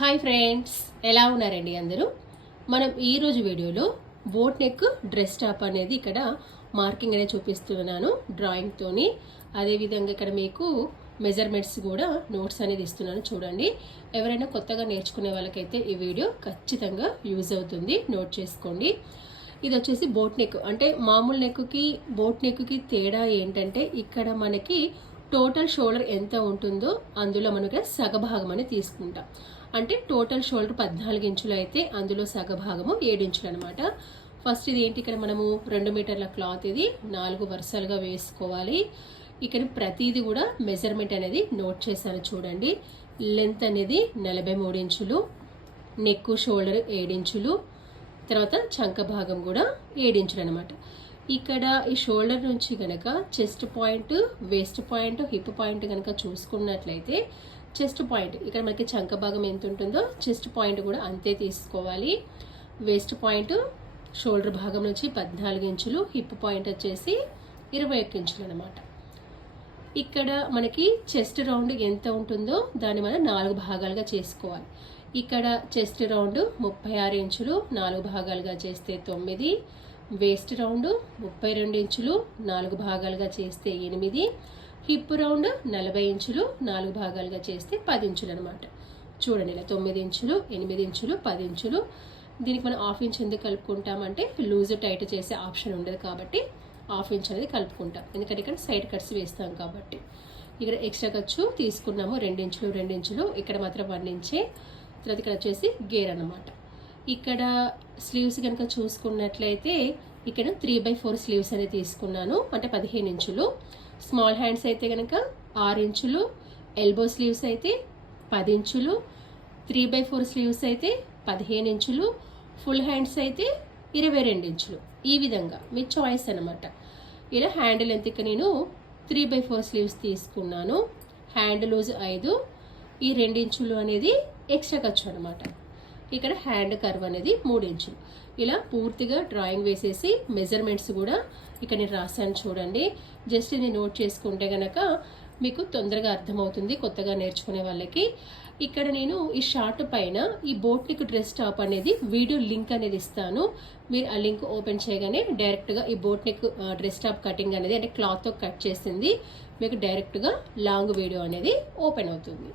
Hi friends, ఎలా ఉన్నారండి అందరూ? మనం ఈరోజు వీడియోలో బోట్ నెక్ డ్రెస్ టాప్ అనేది ఇక్కడ మార్కింగ్ అనేది చూపిస్తున్నాను డ్రాయింగ్తోని. అదేవిధంగా ఇక్కడ మీకు మెజర్మెంట్స్ కూడా నోట్స్ అనేది ఇస్తున్నాను చూడండి. ఎవరైనా కొత్తగా నేర్చుకునే వాళ్ళకైతే ఈ వీడియో ఖచ్చితంగా యూజ్ అవుతుంది, నోట్ చేసుకోండి. ఇది వచ్చేసి బోట్ నెక్, అంటే మామూలు నెక్కి బోట్ నెక్కి తేడా ఏంటంటే ఇక్కడ మనకి టోటల్ షోల్డర్ ఎంత ఉంటుందో అందులో మనకి సగభాగం అనేది తీసుకుంటాం. అంటే టోటల్ షోల్డర్ 14 ఇంచులు అయితే అందులో సగభాగము 7 ఇంచులు అనమాట. ఫస్ట్ ఇది ఏంటి, ఇక్కడ మనము 2 మీటర్ల క్లాత్ ఇది 4 వరుసలుగా వేసుకోవాలి. ఇక్కడ ప్రతిదీ కూడా మెజర్మెంట్ అనేది నోట్ చేశాను చూడండి. లెంత్ అనేది 43 ఇంచులు, నెక్ షోల్డర్ 7 ఇంచులు, తర్వాత చంక భాగం కూడా 7 ఇంచులు అనమాట. ఇక్కడ ఈ షోల్డర్ నుంచి కనుక chest point, waste point, hip point కనుక చూసుకున్నట్లయితే చెస్ట్ పాయింట్ ఇక్కడ మనకి చంక భాగం ఎంత ఉంటుందో చెస్ట్ పాయింట్ కూడా అంతే తీసుకోవాలి. వేస్ట్ పాయింట్ షోల్డర్ భాగం నుంచి 14 ఇంచులు, హిప్ పాయింట్ వచ్చేసి 21 ఇంచులు అనమాట. ఇక్కడ మనకి చెస్ట్ రౌండ్ ఎంత ఉంటుందో దాన్ని మనం 4 భాగాలుగా చేసుకోవాలి. ఇక్కడ చెస్ట్ రౌండ్ 36 ఇంచులు 4 భాగాలుగా చేస్తే 9, వేస్ట్ రౌండ్ 32 ఇంచులు 4 భాగాలుగా చేస్తే 8, హిప్ రౌండ్ 40 ఇంచులు 4 భాగాలుగా చేస్తే 10 ఇంచులు అనమాట. చూడండి, ఇలా 9 ఇంచులు, 8 ఇంచులు, 10 ఇంచులు. దీనికి మనం హాఫ్ ఇంచ్ ఎందుకు కలుపుకుంటామంటే లూజ్ టైట్ చేసే ఆప్షన్ ఉండదు కాబట్టి హాఫ్ ఇంచ్ అనేది కలుపుకుంటాం, ఎందుకంటే ఇక్కడ సైడ్ కట్స్ వేస్తాం కాబట్టి. ఇక్కడ ఎక్స్ట్రా ఖర్చు తీసుకున్నాము 2 ఇంచులు 2 ఇంచులు, ఇక్కడ మాత్రం 1 ఇంచే. తర్వాత ఇక్కడ వచ్చేసి గేర్ అనమాట. ఇక్కడ స్లీవ్స్ కనుక చూసుకున్నట్లయితే ఇక్కడ 3/4 స్లీవ్స్ అనేది తీసుకున్నాను, అంటే 15 ఇంచులు. స్మాల్ హ్యాండ్స్ అయితే కనుక 6 ఇంచులు, ఎల్బో స్లీవ్స్ అయితే 10 ఇంచులు, 3/4 స్లీవ్స్ అయితే 15 ఇంచులు, ఫుల్ హ్యాండ్స్ అయితే 22 ఇంచులు. ఈ విధంగా మీ చాయిస్ అనమాట. ఇలా హ్యాండ్ లెంత్కి నేను 3/4 స్లీవ్స్ తీసుకున్నాను. హ్యాండ్ లూజ్ 5, ఈ 2 ఇంచులు అనేది ఎక్స్ట్రా ఖర్చు అనమాట. ఇక్కడ హ్యాండ్ కర్వ్ అనేది 3 ఇంచులు. ఇలా పూర్తిగా డ్రాయింగ్ వేసేసి మెజర్మెంట్స్ కూడా ఇక్కడ నేను రాశాను చూడండి. జస్ట్ ఇది నోట్ చేసుకుంటే కనుక మీకు తొందరగా అర్థమవుతుంది కొత్తగా నేర్చుకునే వాళ్ళకి. ఇక్కడ నేను ఈ షార్ట్ పైన ఈ బోట్ నెక్ డ్రెస్ టాప్ అనేది వీడియో లింక్ అనేది ఇస్తాను. మీరు ఆ లింక్ ఓపెన్ చేయగానే డైరెక్ట్గా ఈ boat neck dress top cutting అనేది, అంటే క్లాత్తో కట్ చేసింది మీకు డైరెక్ట్గా లాంగ్ వీడియో అనేది ఓపెన్ అవుతుంది.